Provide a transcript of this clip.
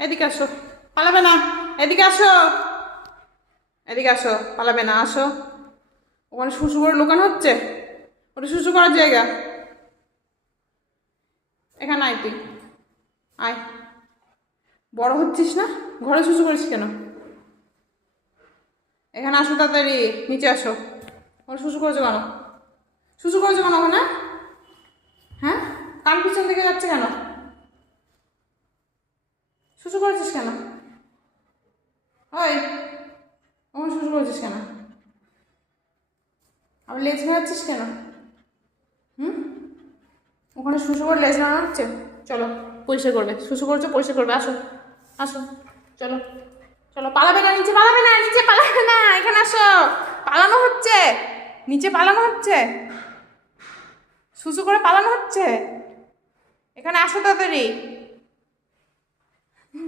এদিকে আসো, পালাবে না। এদিকে আসো, এদিকে আসো, পালাবে না, আসো। ওখানে শুশু করে লুকানো হচ্ছে, ওটা শুশু করার জায়গা। এখানে আয় তুই, আয়। বড় হচ্ছিস না, ঘরে শুশু করিস কেন? এখানে আসো তাড়াতাড়ি, নিচে আসো। ওখানে শুশু করেছো কেন? শুশু করেছো কেন ওখানে? হ্যাঁ, কান পিছন দিকে যাচ্ছে কেন? শুশু করেছিস কেন? ওই, ওখানে শুশু করেছিস কেন? আবার লেজ নাড়াচ্ছিস কেন? হুম, ওখানে শুশু করে লেজ নাড়া হচ্ছে। চলো, পরিষ্কার করবে। শুশু করছো, পরিষ্কার করবে। আসো, আসো, চলো, চলো। পালাবে না, নিচে পালাবে না, নিচে পালাবে না, এখানে আসো। পালানো হচ্ছে, নিচে পালানো হচ্ছে, শুশু করে পালানো হচ্ছে। এখানে আসো তাড়াতাড়ি।